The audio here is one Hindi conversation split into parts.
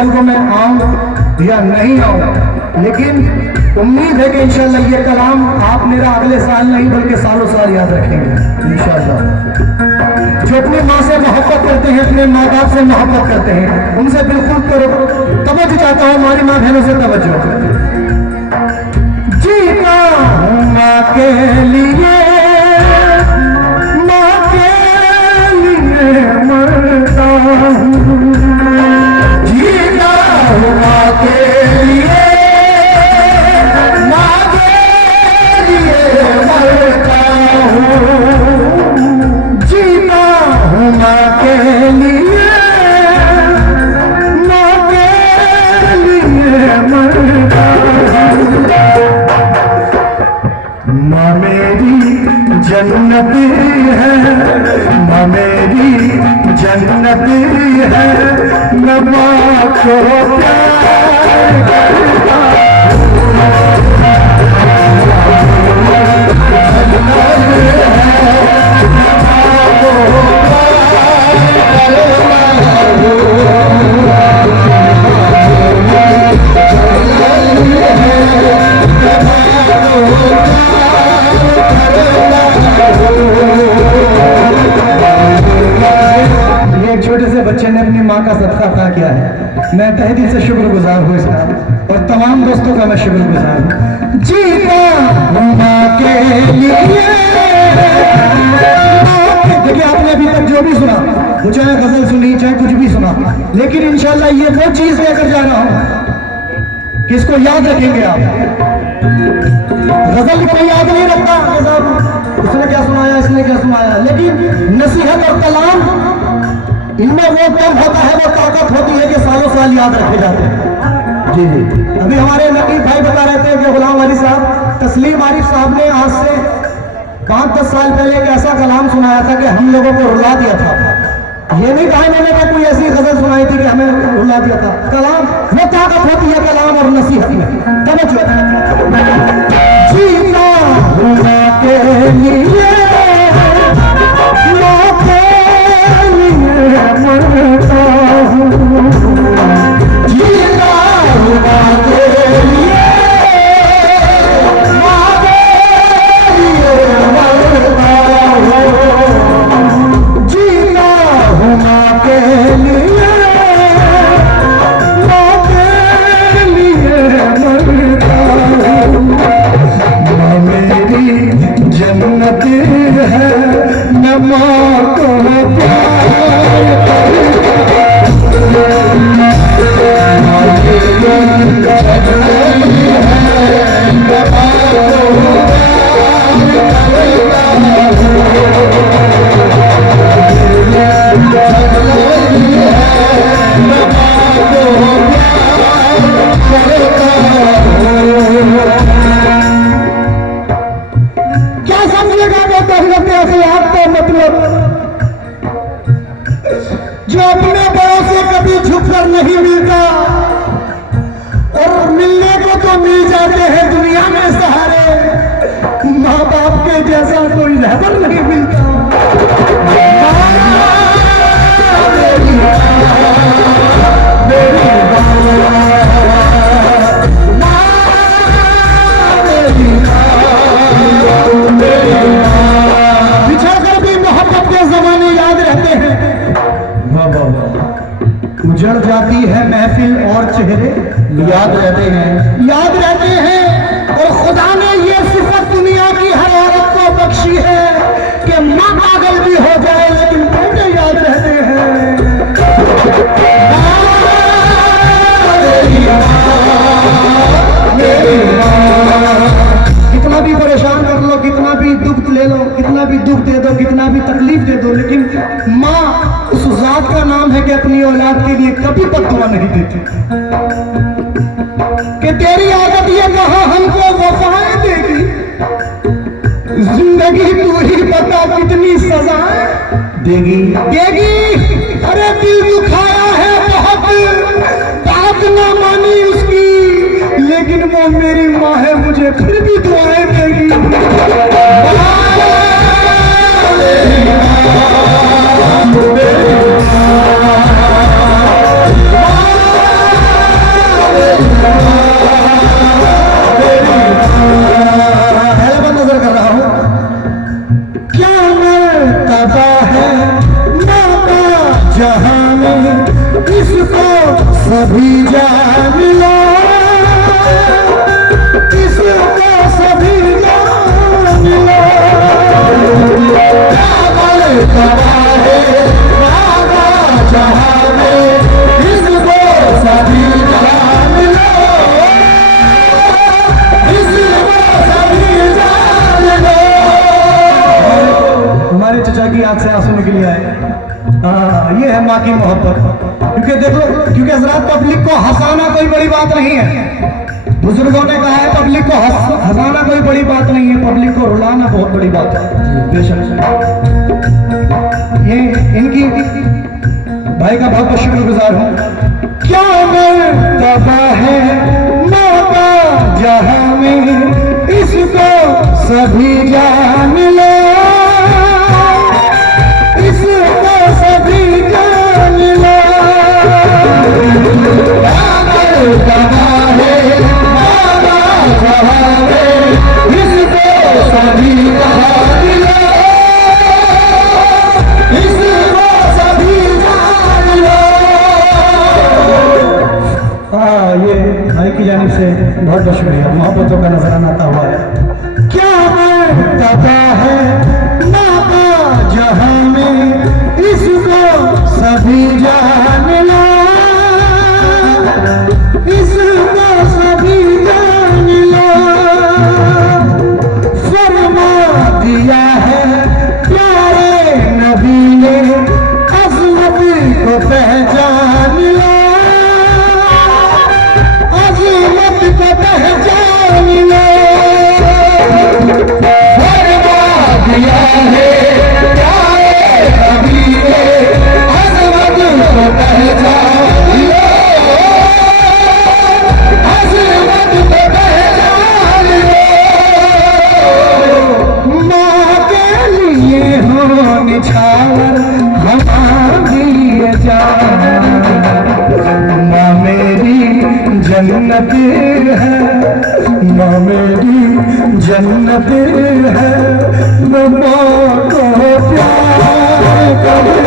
साल को मैं आऊं या नहीं आऊं, लेकिन उम्मीद है कि इंशाल्लाह ये कलाम आप मेरा अगले साल नहीं बल्कि सालों साल याद रखेंगे इंशाल्लाह। जो अपनी माँ से मोहब्बत करते हैं, अपने माँ बाप से मोहब्बत करते हैं, उनसे बिल्कुल तवज्जो चाहता हूँ, हमारी माँ बहनों से तवज्जो। जीता हूँ माँ के लिए, माँ के लिए मरता हूँ, जीता हूँ माँ के लिए, माँ के लिए मरता हूँ, जीता हूँ माँ के लिए, माँ के लिए मरता हूँ। माँ मेरी जन्नत है, माँ मेरी जन्नत है, मैं माँ को प्यार करता किया है। मैं तहे दिल से शुक्रगुजार हूँ इसका और तमाम दोस्तों का मैं शुक्रगुजार हूँ। जीता माँ के लिए। देखिए आपने अभी तक जो भी सुना, वो चाहे गजल सुनी चाहे कुछ भी सुना, लेकिन इंशाल्लाह ये वो चीज लेकर जा रहा हूँ कि इसको याद रखेंगे आप। गजल कोई याद नहीं रखता उसने क्या सुनाया इसने क्या सुनाया, लेकिन नसीहत और कलाम इनमें वो दम होता है, वो ताकत होती है कि सालों साल याद रखे जाते हैं। जी जी, अभी हमारे नकीब भाई बता रहे थे कि गुलाम वाली साहब, तस्लीम आरिफ साहब ने आज से 5-10 साल पहले एक ऐसा कलाम सुनाया था कि हम लोगों को रुला दिया था। ये नहीं कहा मैंने कि कोई ऐसी गजल सुनाई थी कि हमें रुला दिया था। कलाम वो ताकत होती है कलाम और नसीहत में। तवज्जो। जीना हुआ के लिए मरता हूँ, जीना हुआ के लिए जन्नत है मैं माँ को जो अपने बड़ों से कभी झुककर नहीं मिलता और मिलने को तो मिल जाते हैं दुनिया में सहारे, माँ बाप के जैसा कोई रहबर नहीं मिलता। बिछड़कर भी मोहब्बत के जमाने याद रहते हैं। उजड़ जाती है महफिल और चेहरे याद रहते हैं और खुदा ने ये सिफत दुनिया की हर औरत को बख्शी है कि माँ पागल भी हो जाए लेकिन बेटे याद रहते हैं। कितना भी परेशान कर लो, कितना भी दुख ले लो, कितना भी दुख दे दो, कितना भी तकलीफ दे दो, लेकिन माँ उस जात का नाम है कि अपनी औलाद के लिए कभी बददुआ नहीं देती। कि तेरी आदत ये कहाँ हमको वफाएं देगी, जिंदगी तू ही बता कितनी सजाएं देगी। अरे दिल दुखाया है बहुत, बात ना मानी उसकी, लेकिन वो मेरी माँ है मुझे फिर भी दुआएं देगी। क्या मर्तबा है मौका जहां में, इसको सभी जान लो, इसको सभी जान लो। क्या मर्तबा है मौका जहां में, इसको सभी जान लो, इसको सभी जान लो। हमारे चचा की आंख से आंसू निकल आए। ये है माँ की मोहब्बत। क्योंकि देखो, क्योंकि हजरात पब्लिक को हंसाना कोई बड़ी बात नहीं है। बुजुर्गों ने कहा है पब्लिक को हंसाना कोई बड़ी बात नहीं है, पब्लिक को रुलाना बहुत बड़ी बात है। बेशक ये इनकी भाई का बहुत बहुत शुक्रगुजार हूँ। क्या मर्तबा है मौका जहां में, इसको सभी जान लो, इसको सभी जान लो। क्या मर्तबा है मौका जहां में, इसको सभी जान लो, इसको सभी जान लो। ये भाई की जानिब से बहुत बहुत शुक्रिया, मोहब्बतों का नजराना आता हुआ है। क्या मर्तबा है मौका जहां में, इसको सभी जान लो, इसको सभी जान लो। फरमा दिया है प्यारे नबी ने, अज़मत को पहचान लो, अज़मत को पहचान लो। फरमा दिया है प्यारे नबी ने, अज़मत को पहचान लो, अज़मत को पहचान लो। माँ के लिए हो निछावर हमारी जान, माँ मेरी जन्नत है, माँ मेरी जन्नत है। मैं माँ को प्यार करूँ,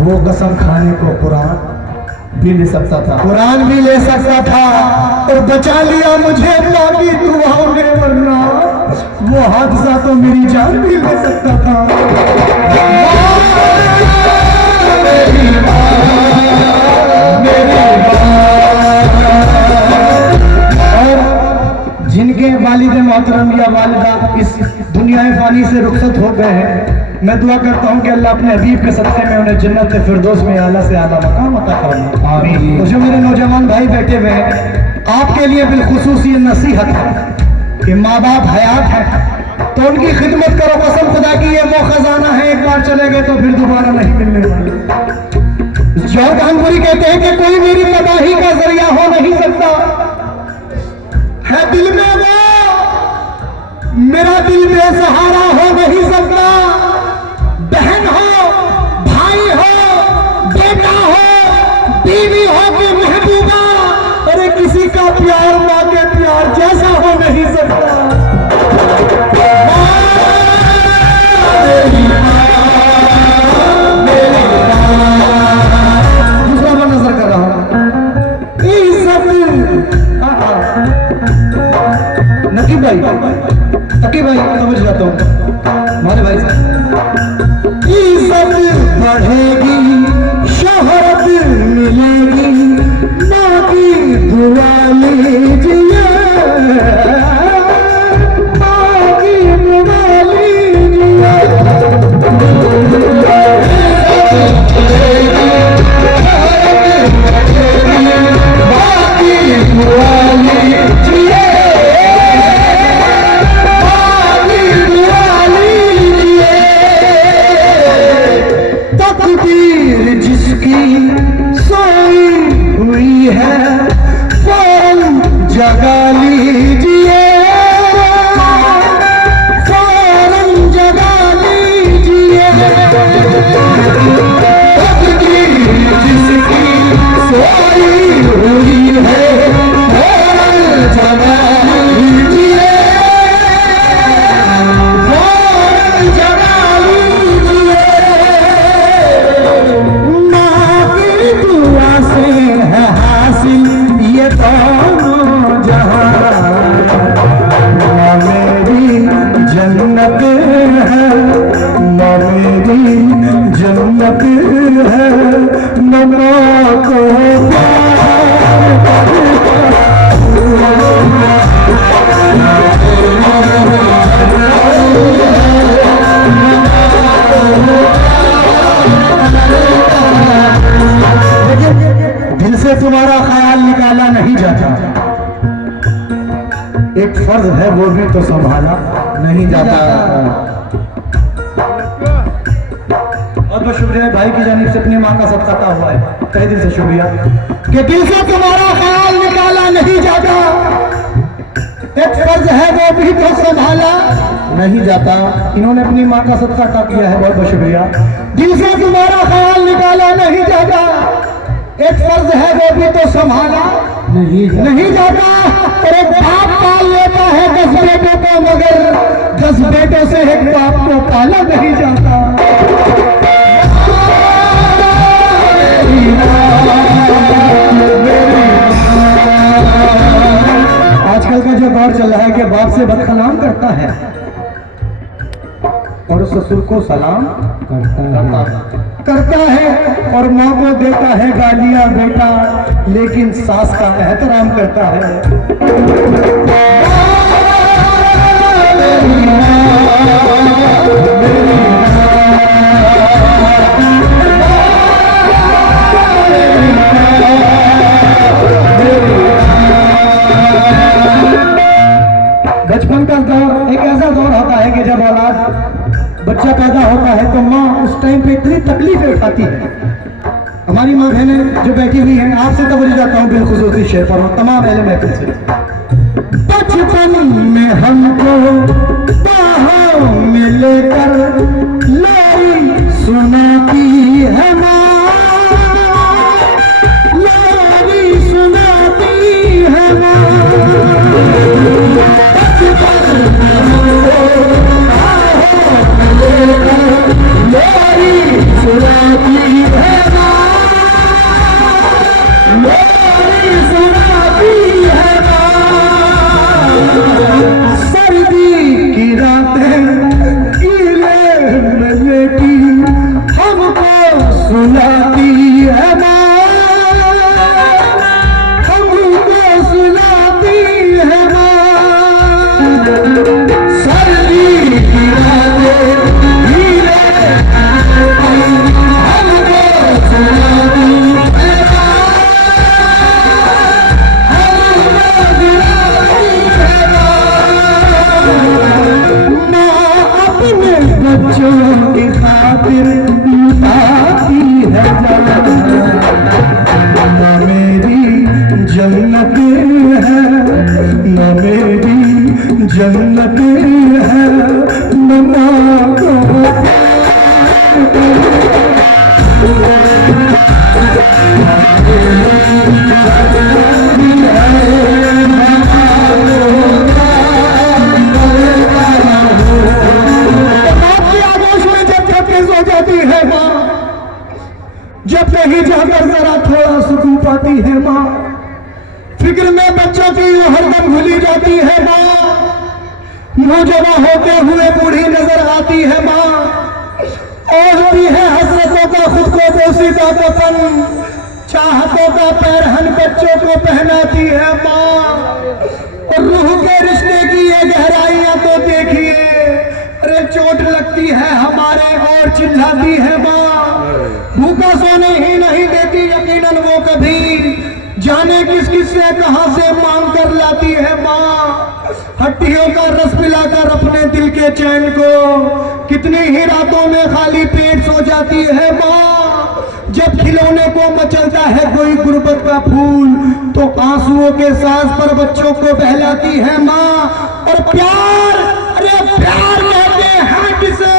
वो कसम खाने को कुरान भी ले सकता था, कुरान भी ले सकता था और बचा लिया मुझे बाकी दुआओं ने, वरना वो हादसा तो मेरी जान भी ले सकता था। मेरी और जिनके वालिद मोहतरम या वालिदा इस दुनिया फानी से रुखसत हो गए हैं, मैं दुआ करता हूँ कि अल्लाह अपने हबीब के सदक़े में उन्हें जन्नत फिरदौस में आला से आला मकाम अता फरमाए। आमीन। तो जो मेरे नौजवान भाई बैठे हुए हैं, आपके लिए बिलखुसूस ये नसीहत है कि माँ बाप हयात है तो उनकी खिदमत करो। कसम खुदा की ये वो खजाना है, एक बार चले गए तो फिर दोबारा नहीं मिलने वाले। जौहर कानपुरी कहते हैं कि कोई मेरी तबाही का जरिया हो नहीं सकता है, दिल में वो मेरा दिल में सहारा हो नहीं सकता। बहन हो, भाई हो, बेटा हो, बीवी हो कि महबूबा, अरे किसी का प्यार माँ के प्यार जैसा हो नहीं सकता। दूसरा मैं नजर कर रहा हूं, नकीब भाई समझ जाता हूँ हमारे भाई साहब। इज्जत बढ़ेगी, शोहरत मिलेगी, माँ की दुआ लीजिए, माँ की दुआ लीजिए। माँ की दुआ लीजिए, तकदीर तकदीर जिसकी सोई हुई है फौरन जगा लीजिए, फौरन जगा लीजिए। तकदीर जिसकी सोई हुई है फौरन जगा लीजिए, फौरन जगा लीजिए। माँ की दुआ से है हासिल ये दोनों जहां, माँ मेरी जन्नत है, माँ मेरी जन्नत है, माँ को दिल से तुम्हारा ख्याल निकाला नहीं जाता, एक फर्ज है वो भी तो संभाला नहीं जाता। बहुत बहुत शुक्रिया भाई की जानिब से अपनी माँ का सत्कार हुआ है, तहे दिल से शुक्रिया कि दिल से तुम्हारा ख्याल निकाला नहीं जाता, एक फर्ज है वो भी तो संभाला नहीं जाता। इन्होंने अपनी माँ का सत्कार किया है, बहुत बहुत शुक्रिया। दिल से तुम्हारा ख्याल निकाला नहीं जाता, एक फर्ज है वो भी तो संभाला नहीं जाता। और एक बाप पाल लेता है 10 बेटों को, मगर 10 बेटों से एक बाप को पाला नहीं जाता। आजकल का जो दौर चल रहा है कि बाप से बदकलाम करता है और ससुर को सलाम करता है और माँ को देता है गालियां बेटा, लेकिन सास का एहतराम करता है। बचपन का दौर एक ऐसा दौर होता है कि जब औलाद बच्चा पैदा होता है तो माँ उस टाइम पे इतनी तकलीफें उठाती है। हमारी माँ बहनें जो बैठी हुई हैं, आपसे तवज्जो जाता हूँ बिलखुसूसी शेर पर तमाम अहले महफिल से। बचपन में हमको बाहों में लेकर लोरी सुनाती है माँ, लोरी सुनाती है माँ। बचपन में हमको लोरी सुनाती है माँ, लोरी सुनाती है माँ। सर्दी की रातें गीले में लेटी हमको सुनाती है माँ, हमको सुनाती है माँ। सर्दी की रातें बच्चों की खातिर लुटाती है माँ मेरी जन्नत है, माँ मेरी जन्नत है, माँ को जब कहीं जाकर जरा थोड़ा सुकून पाती है माँ, फिक्र में बच्चों की हरदम भूली जाती है माँ। मुँह जवा होते हुए बूढ़ी नजर आती है माँ, ओढ़ती है हसरतों का खुद को बोसीदा कफन, चाहतों का पैरहन बच्चों को पहनाती है माँ। और रूह के रिश्ते की ये गहराइयां तो देखिए, अरे चोट लगती है हमारे और चिल्लाती है माँ। भूखा सोने ही नहीं देती यकीनन वो कभी, जाने किस किस से कहां से मांग कर लाती है माँ। हड्डियों का रस पिलाकर अपने दिल के चैन को कितनी ही रातों में खाली पेट सो जाती है माँ। जब खिलौने को मचलता है कोई गुर्बत का फूल, तो आंसुओं के सांस पर बच्चों को बहलाती है माँ। और प्यार, अरे प्यार कहते हैं किसे,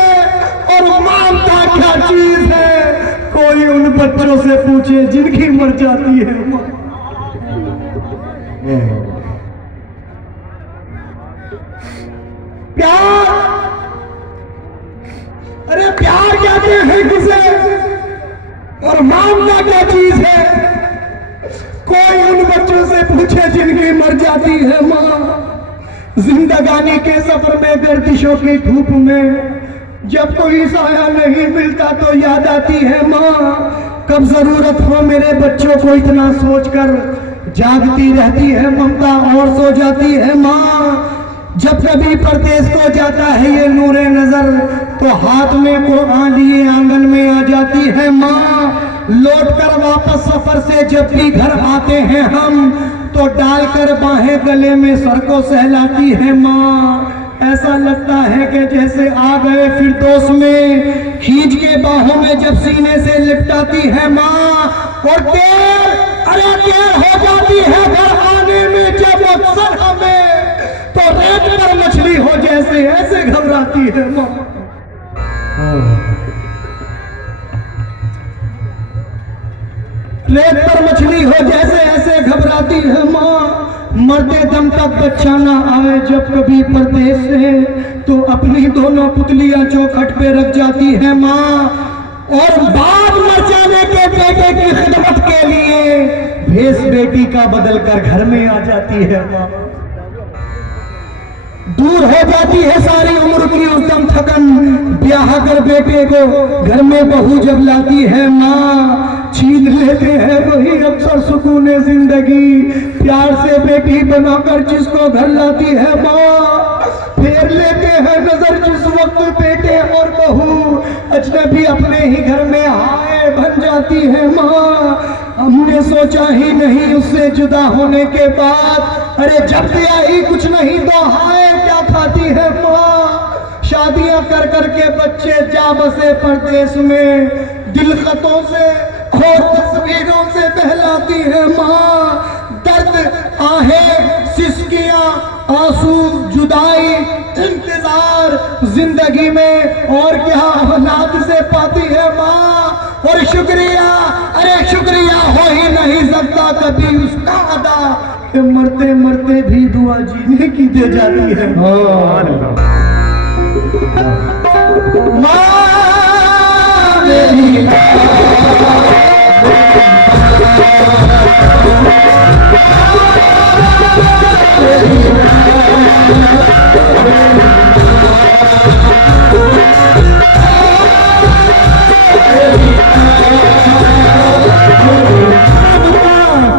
और ममता क्या चीज है, कोई उन बच्चों से पूछे जिनकी मर जाती है माँ। प्यार, अरे प्यार कहते हैं किसे, और ममता क्या चीज है, कोई उन बच्चों से पूछे जिनकी मर जाती है माँ। जिंदगानी के सफर में गर्दिशों की धूप में जब कोई साया नहीं मिलता तो याद आती है माँ। कब जरूरत हो मेरे बच्चों को इतना सोचकर जागती रहती है ममता और सो जाती है माँ। जब कभी परदेश को जाता है ये नूरे नजर, तो हाथ में कुरान लिए आंगन में आ जाती है माँ। लौट कर वापस सफर से जब भी घर आते हैं हम, तो डालकर बाहें गले में सर को सहलाती है माँ। ऐसा लगता है कि जैसे आ गए फिरदौस में, खींच के बाहों में जब सीने से लिपटाती है माँ। और देर, अरे देर हो जाती है घर आने में जब अक्सर हमें, तो रेत पर मछली हो जैसे ऐसे घबराती है माँ। रेत पर मछली हो जैसे ऐसे घबराती है माँ। मरते दम तक बच्चा ना आए जब कभी परदेश से, तो अपनी दोनों पुतलियां चौखट पे रख जाती है माँ। और बाप मर जाने के बेटे की खिदमत के लिए भेष बेटी का बदल कर घर में आ जाती है माँ। दूर हो जाती है सारी उम्र की उद्यम थकन, ब्याह कर बेटे को घर में बहू जब लाती है माँ। छीन लेते हैं वही अक्सर सुकून जिंदगी, प्यार से बेटी बनाकर जिसको घर लाती है माँ। फेर लेते हैं नजर जिस वक्त बेटे और बहू अजनबी अपने ही घर में हाय बन जाती है माँ। हमने सोचा ही नहीं उससे जुदा होने के बाद, अरे जब दिया ही कुछ नहीं तो हाय क्या खाती है माँ। शादियां कर करके बच्चे जा बसे परदेश में, दिल खतों से खोर तस्वीरों से बहलाती है माँ। दर्द, आहें, सिसकियां, आंसू, जुदाई, इंतजार जिंदगी में और क्या औलाद से पाती है माँ। और शुक्रिया, अरे शुक्रिया हो ही नहीं सकता कभी उसका अदा, कि मरते मरते भी दुआ जीने की दे जाती है माँ। मेरी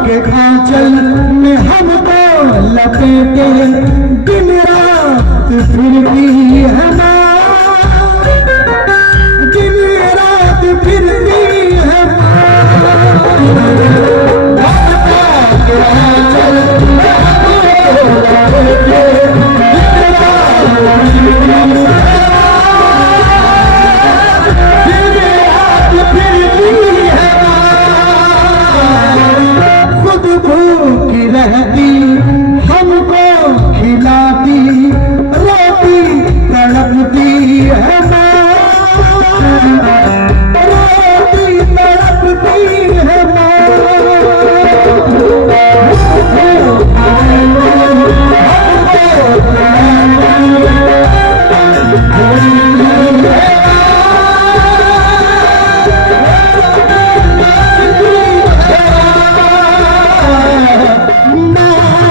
के खांचल में हमको लपेटे दिन रात फिरती है माँ, दिन रात फिरती है खुद भूखी रहती हमको खिलाती, रोटी तड़पती है माँ, रोटी तड़पती है माँ।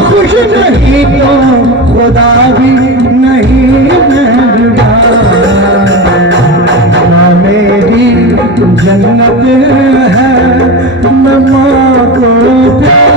खुश नहीं तो खुदा भी नहीं मेहरबान, ना मेरी जन्नत है न माँ को प्यार।